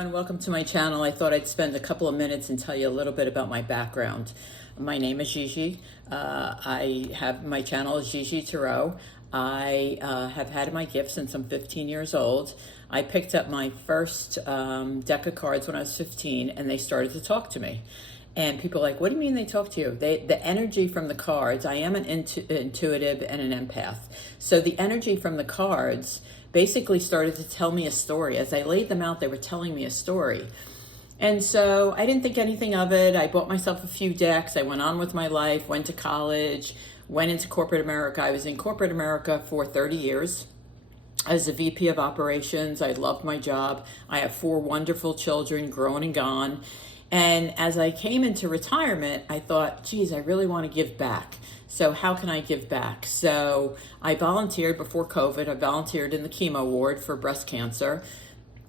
everyone, welcome to my channel. I thought I'd spend a couple of minutes and tell you a little bit about my background. My name is GiGi. My channel is GiGi Tarot. I have had my gift since I'm 15 years old. I picked up my first deck of cards when I was 15 and they started to talk to me. And people are like, what do you mean they talk to you? The energy from the cards, I am an intuitive and an empath. So the energy from the cards basically started to tell me a story. As I laid them out, they were telling me a story. And so I didn't think anything of it. I bought myself a few decks. I went on with my life, went to college, went into corporate America. I was in corporate America for 30 years. As a VP of operations, I loved my job. I have 4 wonderful children, grown and gone. And as I came into retirement, I thought, geez, I really want to give back. So how can I give back? So I volunteered before COVID. I volunteered in the chemo ward for breast cancer.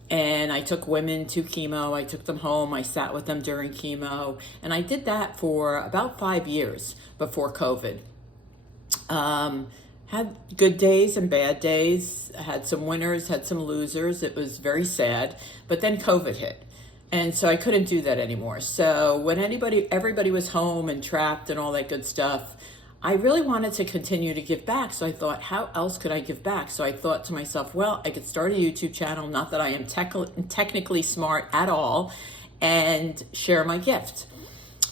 And I took women to chemo. I took them home. I sat with them during chemo. And I did that for about 5 years before COVID. Had good days and bad days. Had some winners, had some losers. It was very sad. But then COVID hit. And so I couldn't do that anymore. So when everybody was home and trapped and all that good stuff, I really wanted to continue to give back. So I thought, how else could I give back? So I thought to myself, well, I could start a YouTube channel, not that I am technically smart at all, and share my gift.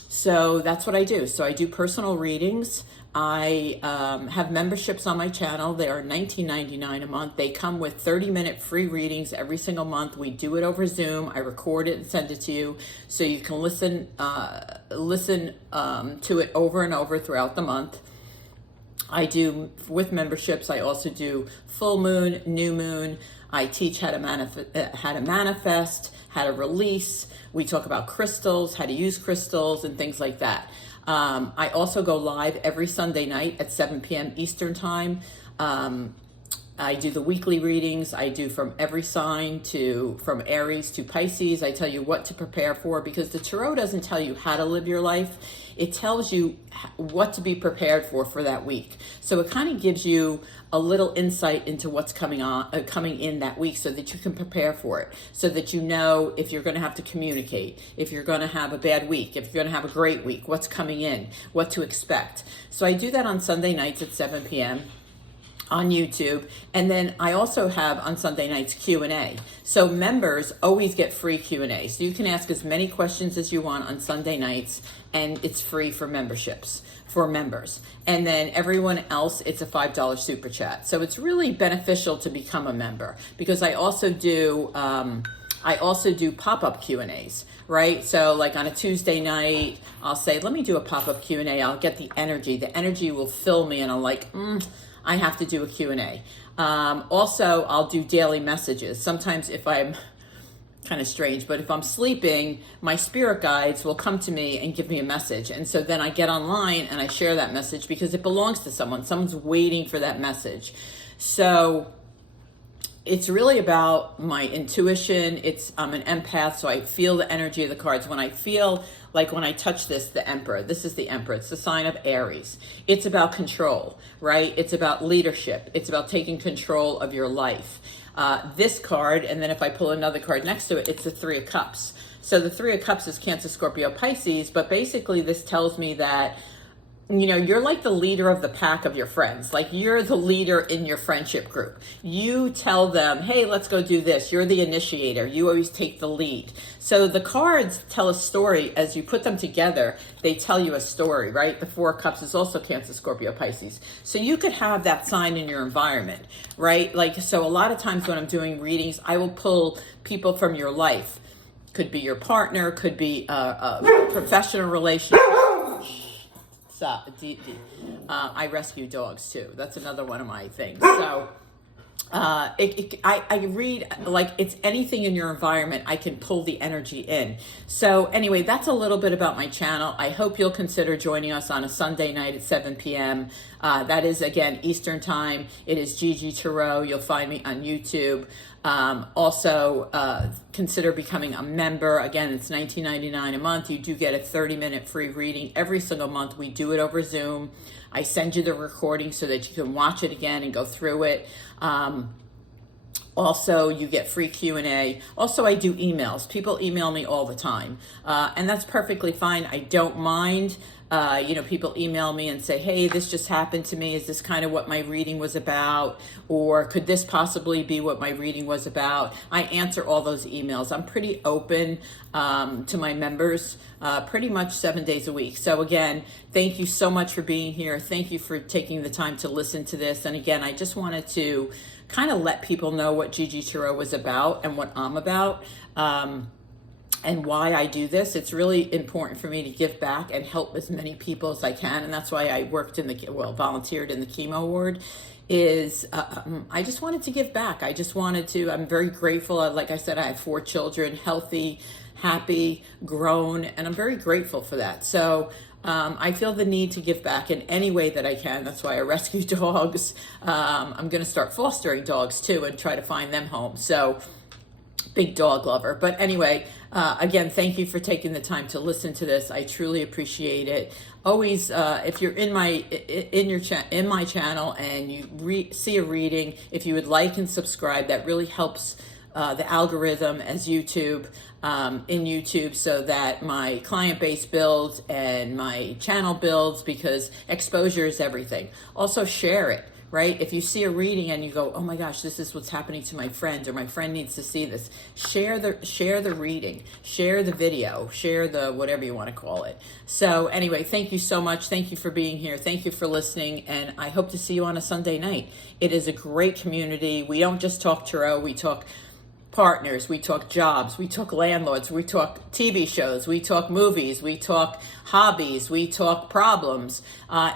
So that's what I do. So I do personal readings. I have memberships on my channel. They are $19.99 a month. They come with 30-minute free readings every single month. We do it over Zoom. I record it and send it to you so you can listen to it over and over throughout the month. I do, with memberships, I also do full moon, new moon. I teach how to manifest, how to release. We talk about crystals, how to use crystals, and things like that. I also go live every Sunday night at 7 p.m. Eastern Time. I do the weekly readings. I do from every sign from Aries to Pisces. I tell you what to prepare for, because the tarot doesn't tell you how to live your life. It tells you what to be prepared for that week. So it kind of gives you a little insight into what's coming in that week, so that you can prepare for it, so that you know if you're going to have to communicate, if you're going to have a bad week, if you're going to have a great week, what's coming in, what to expect. So I do that on Sunday nights at 7 p.m. on YouTube. And then I also have on Sunday nights Q&A. So members always get free Q&A. So you can ask as many questions as you want on Sunday nights, and it's free for memberships, for members. And then everyone else, it's a $5 super chat. So it's really beneficial to become a member, because I also do pop-up Q&As, right? So like on a Tuesday night, I'll say, let me do a pop-up Q&A. I'll get the energy. The energy will fill me, and I'm like, I have to do a Q&A. Also, I'll do daily messages. Sometimes if I'm kind of strange, but if I'm sleeping, my spirit guides will come to me and give me a message. And so then I get online and I share that message, because it belongs to someone. Someone's waiting for that message. So it's really about my intuition. I'm an empath, so I feel the energy of the cards. When I feel like, when I touch the Emperor, this is the Emperor. It's the sign of Aries. It's about control, right? It's about leadership. It's about taking control of your life. This card, and then if I pull another card next to it, it's the 3 of Cups. So the 3 of Cups is Cancer, Scorpio, Pisces, but basically this tells me that, you know, you're like the leader of the pack of your friends. Like, you're the leader in your friendship group. You tell them, hey, let's go do this. You're the initiator. You always take the lead. So the cards tell a story. As you put them together, they tell you a story, right? The 4 of Cups is also Cancer, Scorpio, Pisces. So you could have that sign in your environment, right? Like, so a lot of times when I'm doing readings, I will pull people from your life. Could be your partner, could be a professional relationship. I rescue dogs too. That's another one of my things. So I read, like, it's anything in your environment, I can pull the energy in. So anyway, that's a little bit about my channel. I hope you'll consider joining us on a Sunday night at 7 p.m. That is, again, Eastern Time. It is GiGi Tarot. You'll find me on YouTube. Also, consider becoming a member. Again, it's $19.99 a month. You do get a 30-minute free reading every single month. We do it over Zoom. I send you the recording so that you can watch it again and go through it. Also, you get free Q&A. Also, I do emails. People email me all the time, and that's perfectly fine. I don't mind. People email me and say, hey, this just happened to me. Is this kind of what my reading was about? Or could this possibly be what my reading was about? I answer all those emails. I'm pretty open to my members pretty much 7 days a week. So again, thank you so much for being here. Thank you for taking the time to listen to this. And again, I just wanted to kind of let people know what GiGi Tarot was about and what I'm about. And why I do this. It's really important for me to give back and help as many people as I can. And that's why I volunteered in the chemo ward. I just wanted to give back. I'm very grateful. Like I said, I have 4 children, healthy, happy, grown, and I'm very grateful for that. So I feel the need to give back in any way that I can. That's why I rescue dogs. I'm going to start fostering dogs too and try to find them homes. So big dog lover. But anyway, again, thank you for taking the time to listen to this. I truly appreciate it. Always, if you're in my channel and you see a reading, if you would like and subscribe, that really helps the algorithm as YouTube in YouTube, so that my client base builds and my channel builds, because exposure is everything. Also, share it. Right? If you see a reading and you go, oh my gosh, this is what's happening to my friend, or my friend needs to see this, share the reading, share the video, share the whatever you want to call it. So anyway, thank you so much. Thank you for being here. Thank you for listening. And I hope to see you on a Sunday night. It is a great community. We don't just talk tarot, we talk partners, we talk jobs, we talk landlords, we talk TV shows, we talk movies, we talk hobbies, we talk problems.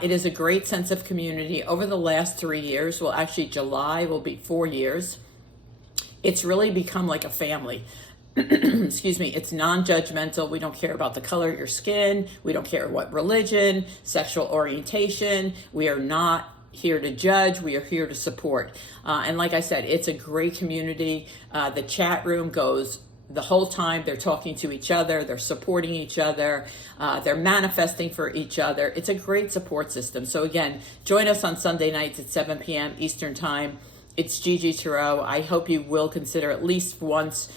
It is a great sense of community. Over the last 3 years, well, actually July will be 4 years, it's really become like a family. Excuse me. It's non-judgmental. We don't care about the color of your skin. We don't care what religion, sexual orientation. We are not here to judge. We are here to support. And like I said, it's a great community. The chat room goes the whole time. They're talking to each other. They're supporting each other. They're manifesting for each other. It's a great support system. So again, join us on Sunday nights at 7 p.m. Eastern Time. It's GiGi Tarot. I hope you will consider at least once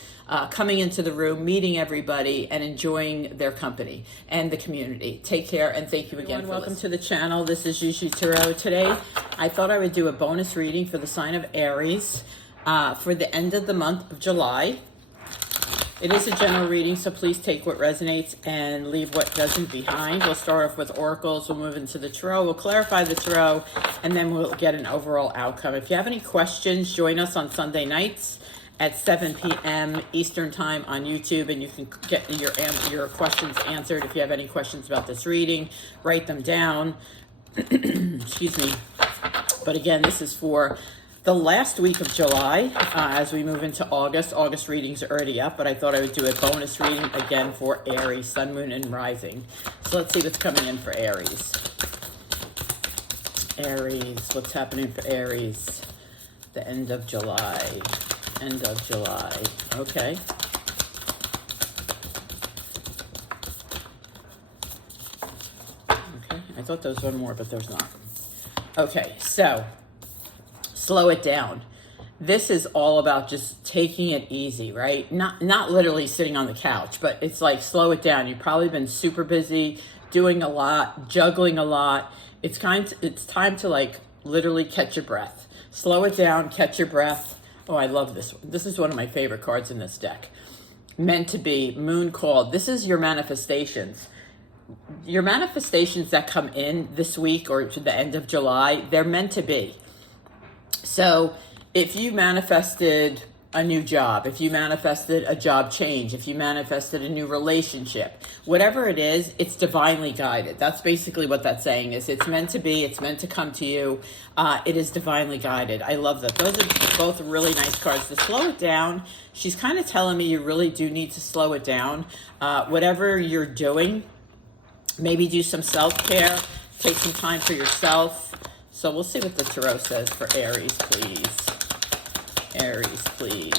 coming into the room, meeting everybody, and enjoying their company and the community. Take care, and thank you again. Welcome to the channel. This is GiGi Tarot. Today, I thought I would do a bonus reading for the sign of Aries for the end of the month of July. It is a general reading, so please take what resonates and leave what doesn't behind. We'll start off with oracles. We'll move into the tarot. We'll clarify the tarot, and then we'll get an overall outcome. If you have any questions, join us on Sunday nights at 7 p.m. Eastern Time on YouTube, and you can get your questions answered. If you have any questions about this reading, write them down. Excuse me. But again, this is for the last week of July as we move into August. August readings are already up, but I thought I would do a bonus reading again for Aries, Sun, Moon, and Rising. So let's see what's coming in for Aries. Aries, what's happening for Aries? The end of July. End of July. Okay. Okay, I thought there was one more, but there's not. Okay, so slow it down. This is all about just taking it easy, right? Not literally sitting on the couch, but it's like slow it down. You've probably been super busy, doing a lot, juggling a lot. It's time to like literally catch your breath. Slow it down, catch your breath. Oh, I love this one. This is one of my favorite cards in this deck. Meant to be, moon called. This is your manifestations. Your manifestations that come in this week or to the end of July, they're meant to be. So if you manifested a new job, if you manifested a job change, if you manifested a new relationship, whatever it is, it's divinely guided. That's basically what that's saying is it's meant to be, it's meant to come to you. It is divinely guided. I love that. Those are both really nice cards. To slow it down, she's kind of telling me you really do need to slow it down. Whatever you're doing, maybe do some self-care, take some time for yourself. So we'll see what the tarot says for Aries, please. Aries, please.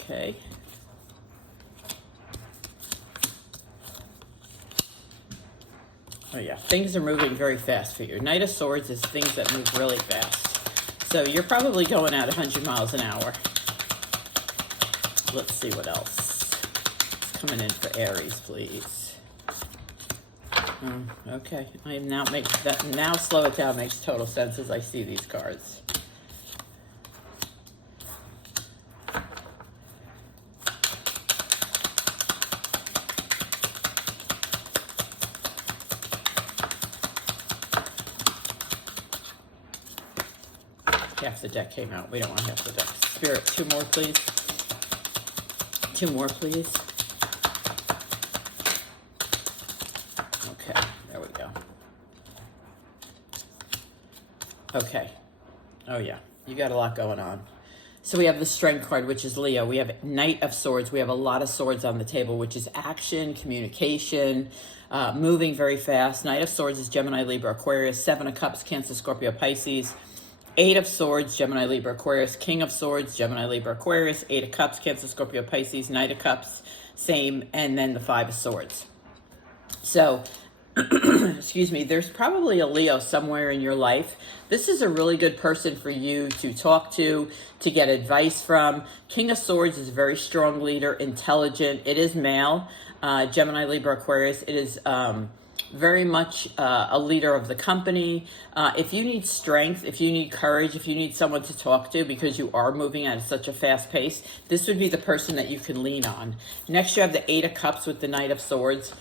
Okay. Oh yeah, things are moving very fast for you. Knight of Swords is things that move really fast. So you're probably going at 100 miles an hour. Let's see what else is coming in for Aries, please. Okay, I am now now slow it down makes total sense as I see these cards. Half the deck came out. We don't want half the deck. Spirit, two more, please. Two more, please. Okay, there we go. Okay. Oh, yeah. You got a lot going on. So we have the Strength card, which is Leo. We have Knight of Swords. We have a lot of swords on the table, which is action, communication, moving very fast. Knight of Swords is Gemini, Libra, Aquarius. Seven of Cups, Cancer, Scorpio, Pisces. Eight of Swords, Gemini, Libra, Aquarius. King of Swords, Gemini, Libra, Aquarius. Eight of Cups, Cancer, Scorpio, Pisces. Knight of Cups, same. And then the Five of Swords. So, excuse me, there's probably a Leo somewhere in your life. This is a really good person for you to talk to get advice from. King of Swords is a very strong leader, intelligent. It is male. Gemini, Libra, Aquarius. It is very much a leader of the company. If you need strength, if you need courage, if you need someone to talk to because you are moving at such a fast pace, this would be the person that you can lean on. Next, you have the Eight of Cups with the Knight of Swords.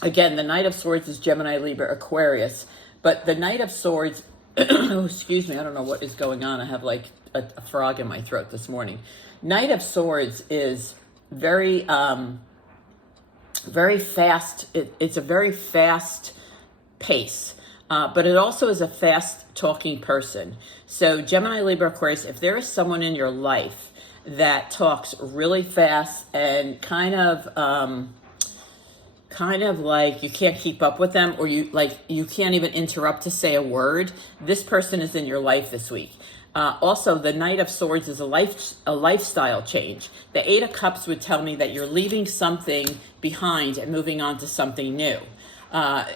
Again, the Knight of Swords is Gemini, Libra, Aquarius. But the Knight of Swords, oh, excuse me, I don't know what is going on. I have like a frog in my throat this morning. Knight of Swords is very... very fast. It's a very fast pace, but it also is a fast talking person. So Gemini, Libra, Aquarius, if there is someone in your life that talks really fast and kind of like you can't keep up with them, or you can't even interrupt to say a word, this person is in your life this week. Also, the Knight of Swords is a lifestyle change. The Eight of Cups would tell me that you're leaving something behind and moving on to something new.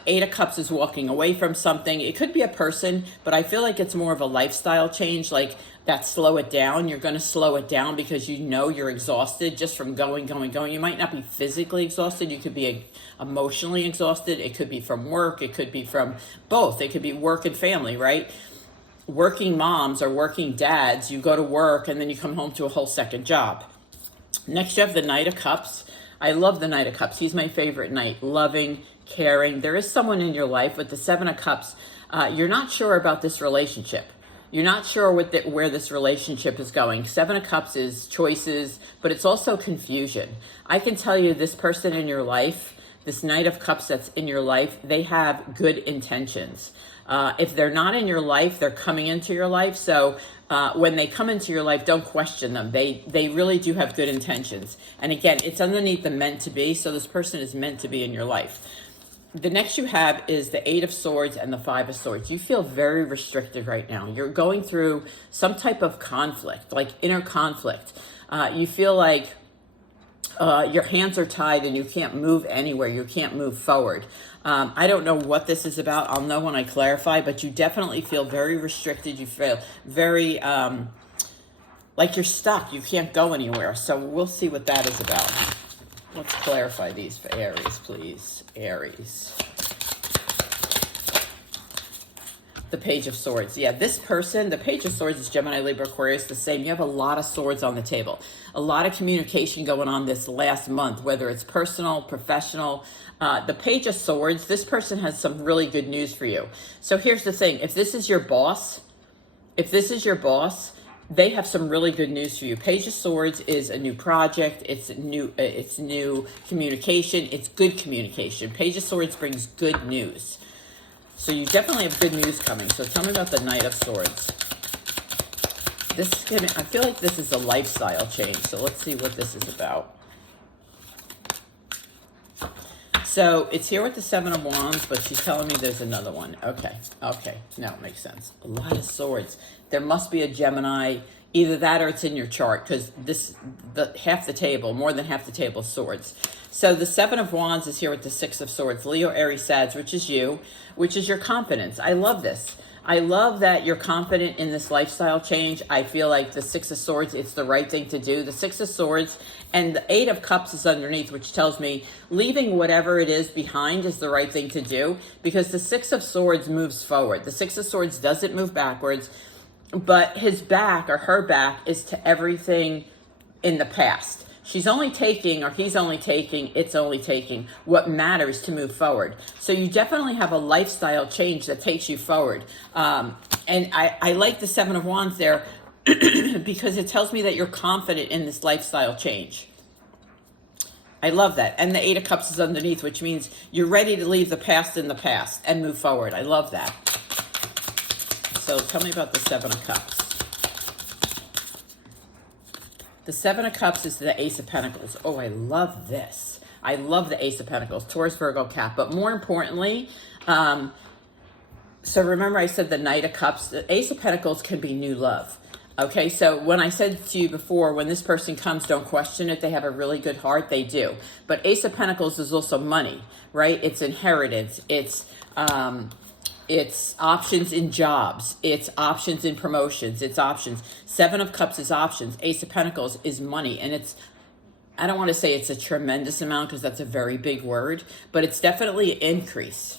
Eight of Cups is walking away from something. It could be a person, but I feel like it's more of a lifestyle change, like that slow it down. You're going to slow it down because you know you're exhausted just from going. You might not be physically exhausted. You could be emotionally exhausted. It could be from work. It could be from both. It could be work and family, right? Working moms or working dads, you go to work and then you come home to a whole second job. Next, you have the Knight of Cups. I love the Knight of Cups. He's my favorite knight. Loving, caring. There is someone in your life with the Seven of Cups. You're not sure about this relationship. You're not sure where this relationship is going. Seven of Cups is choices, but it's also confusion. I can tell you this person in your life, this Knight of Cups that's in your life, they have good intentions. If they're not in your life, they're coming into your life. So when they come into your life, don't question them. They really do have good intentions. And again, it's underneath the meant to be. So this person is meant to be in your life. The next you have is the Eight of Swords and the Five of Swords. You feel very restricted right now. You're going through some type of conflict, like inner conflict. You feel like your hands are tied and you can't move anywhere. You can't move forward. I don't know what this is about. I'll know when I clarify, but you definitely feel very restricted. You feel very like you're stuck. You can't go anywhere. So we'll see what that is about. Let's clarify these for Aries, please. Aries. The Page of Swords. Yeah, this person, the Page of Swords is Gemini, Libra, Aquarius, the same. You have a lot of swords on the table. A lot of communication going on this last month, whether it's personal, professional. The Page of Swords, this person has some really good news for you. So here's the thing. If this is your boss, they have some really good news for you. Page of Swords is a new project. It's new communication. It's good communication. Page of Swords brings good news. So you definitely have good news coming. So tell me about the Knight of Swords. I feel like this is a lifestyle change. So let's see what this is about. So it's here with the Seven of Wands, but she's telling me there's another one. Okay. Now it makes sense. A lot of swords. There must be a Gemini. Either that or it's in your chart, because more than half the table is swords. So the Seven of Wands is here with the Six of Swords. Leo, Aries, Sag, which is you, which is your confidence. I love this. I love that you're confident in this lifestyle change. I feel like the Six of Swords, it's the right thing to do. The Six of Swords and the Eight of Cups is underneath, which tells me leaving whatever it is behind is the right thing to do, because the Six of Swords moves forward. The Six of Swords doesn't move backwards, but his back or her back is to everything in the past. She's only taking, or he's only taking, it's only taking what matters to move forward. So you definitely have a lifestyle change that takes you forward. And I like the Seven of Wands there because it tells me that you're confident in this lifestyle change. I love that. And the Eight of Cups is underneath, which means you're ready to leave the past in the past and move forward. I love that. So tell me about the Seven of Cups. The Seven of Cups is the Ace of Pentacles. Oh, I love this. I love the Ace of Pentacles, Taurus, Virgo, Cap. But more importantly, so remember I said the Knight of Cups. The Ace of Pentacles can be new love. Okay, so when I said to you before, when this person comes, don't question it. They have a really good heart. They do. But Ace of Pentacles is also money, right? It's inheritance. It's options in jobs. It's options in promotions. It's options. Seven of Cups is options. Ace of Pentacles is money. And it's, I don't want to say it's a tremendous amount because that's a very big word, but it's definitely an increase.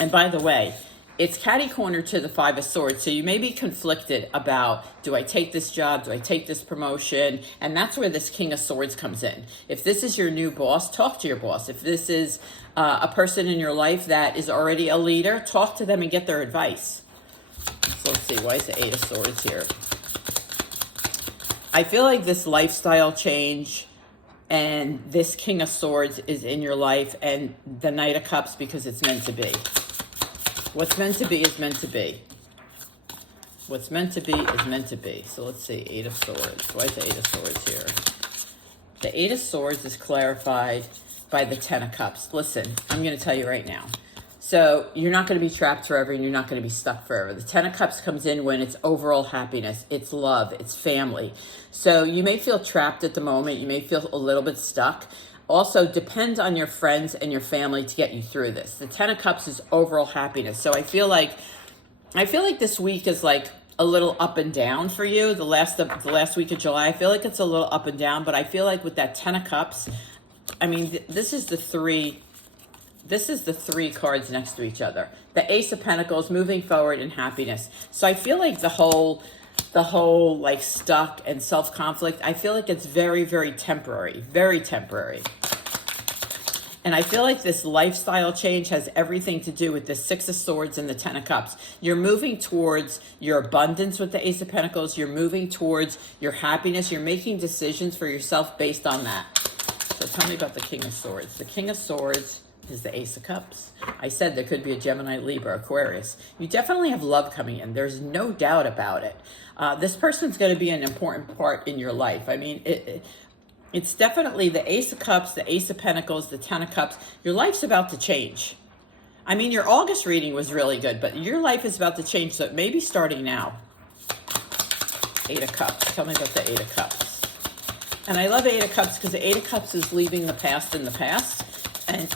And by the way, it's catty corner to the Five of Swords. So you may be conflicted about, do I take this job? Do I take this promotion? And that's where this King of Swords comes in. If this is your new boss, talk to your boss. If this is a person in your life that is already a leader, talk to them and get their advice. So let's see, why is the Eight of Swords here? I feel like this lifestyle change and this King of Swords is in your life, and the Knight of Cups because it's meant to be. What's meant to be is meant to be. What's meant to be is meant to be. So let's see, Eight of Swords. Why is the Eight of Swords here? The Eight of Swords is clarified by the Ten of Cups. Listen, I'm going to tell you right now. So you're not going to be trapped forever and you're not going to be stuck forever. The Ten of Cups comes in when it's overall happiness, it's love, it's family. So you may feel trapped at the moment. You may feel a little bit stuck. Also, depends on your friends and your family to get you through this. The Ten of Cups is overall happiness. So I feel like this week is like a little up and down for you. The last week of July, I feel like it's a little up and down, but I feel like with that Ten of Cups, I mean, this is the three cards next to each other. The Ace of Pentacles, moving forward in happiness. So I feel like the whole like stuck and self-conflict, I feel like it's very, very temporary, very temporary. And I feel like this lifestyle change has everything to do with the Six of Swords and the Ten of Cups. You're moving towards your abundance with the Ace of Pentacles. You're moving towards your happiness. You're making decisions for yourself based on that. So tell me about the King of Swords. The King of Swords is the Ace of Cups. I said there could be a Gemini, Libra, Aquarius. You definitely have love coming in. There's no doubt about it. This person's going to be an important part in your life. I mean, it's definitely the Ace of Cups, the Ace of Pentacles, the Ten of Cups. Your life's about to change. I mean, your August reading was really good, but your life is about to change, so it may be starting now. Eight of Cups. Tell me about the Eight of Cups. And I love Eight of Cups because the Eight of Cups is leaving the past in the past. And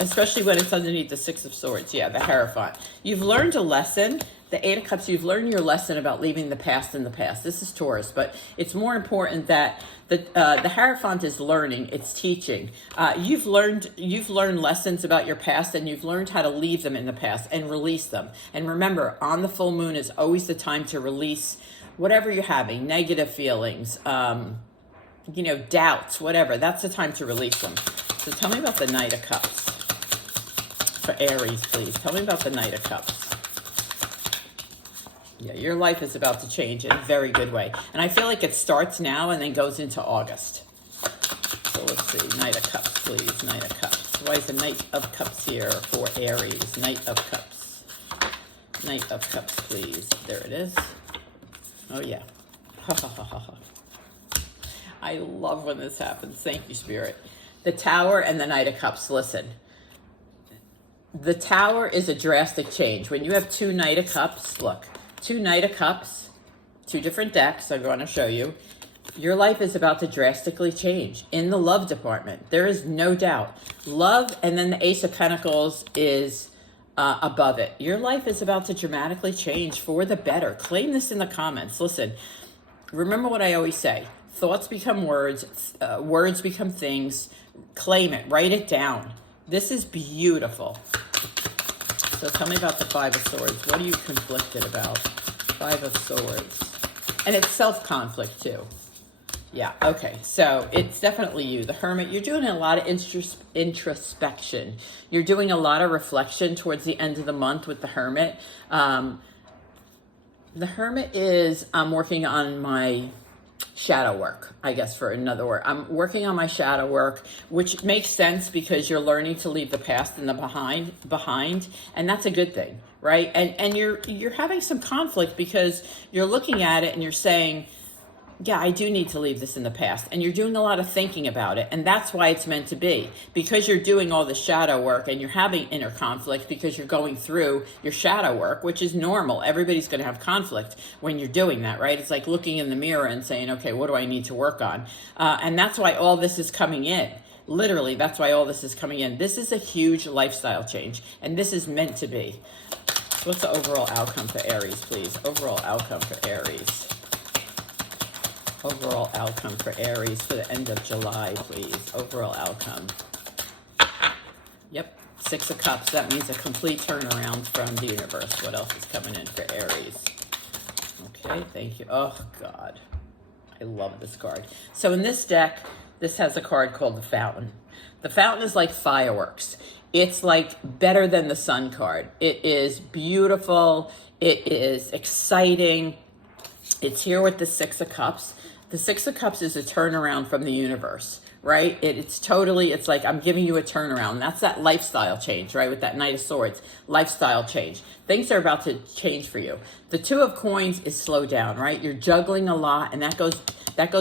especially when it's underneath the Six of Swords. Yeah, the Hierophant. You've learned a lesson. The Eight of Cups, you've learned your lesson about leaving the past in the past. This is Taurus, but it's more important that the Hierophant is learning. It's teaching. You've learned lessons about your past, and you've learned how to leave them in the past and release them. And remember, on the full moon is always the time to release whatever you're having, negative feelings, doubts, whatever. That's the time to release them. So tell me about the Knight of Cups. For Aries, please. Tell me about the Knight of Cups. Yeah, your life is about to change in a very good way. And I feel like it starts now and then goes into August. So let's see. Knight of Cups, please. Knight of Cups. Why is the Knight of Cups here for Aries? Knight of Cups. Knight of Cups, please. There it is. Oh, yeah. Ha, ha, ha, ha, ha. I love when this happens. Thank you, Spirit. The Tower and the Knight of Cups. Listen, the Tower is a drastic change. When you have two Knight of Cups, look, two Knight of Cups, two different decks, I'm going to show you. Your life is about to drastically change in the love department. There is no doubt. Love, and then the Ace of Pentacles is above it. Your life is about to dramatically change for the better. Claim this in the comments. Listen, remember what I always say. Thoughts become words. Words become things. Claim it. Write it down. This is beautiful. So tell me about the Five of Swords. What are you conflicted about? Five of Swords. And it's self-conflict too. Yeah, okay. So it's definitely you. The Hermit, you're doing a lot of introspection. You're doing a lot of reflection towards the end of the month with the Hermit. The Hermit is, I'm working on my shadow work, I guess, for another word. I'm working on my shadow work, which makes sense because you're learning to leave the past and the behind, and that's a good thing, right? And you're having some conflict because you're looking at it and you're saying, yeah, I do need to leave this in the past. And you're doing a lot of thinking about it. And that's why it's meant to be. Because you're doing all the shadow work and you're having inner conflict because you're going through your shadow work, which is normal. Everybody's going to have conflict when you're doing that, right? It's like looking in the mirror and saying, okay, what do I need to work on? And that's why all this is coming in. Literally, that's why all this is coming in. This is a huge lifestyle change. And this is meant to be. What's the overall outcome for Aries, please? Overall outcome for Aries. Overall outcome for Aries for the end of July, please. Overall outcome. Yep, Six of Cups. That means a complete turnaround from the universe. What else is coming in for Aries? Okay, thank you. Oh, God. I love this card. So in this deck, this has a card called the Fountain. The Fountain is like fireworks. It's like better than the Sun card. It is beautiful. It is exciting. It's here with the Six of Cups. The Six of Cups is a turnaround from the universe, right? It's like I'm giving you a turnaround. That's that lifestyle change, right? With that Knight of Swords, lifestyle change. Things are about to change for you. The Two of Coins is slow down, right? You're juggling a lot, and that goes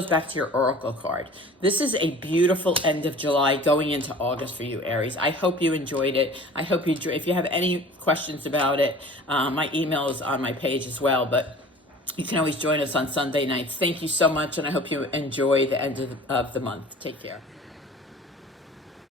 back to your Oracle card. This is a beautiful end of July going into August for you, Aries. I hope you enjoyed it. I hope you if you have any questions about it, my email is on my page as well, but you can always join us on Sunday nights. Thank you so much, and I hope you enjoy the end of the month. Take care.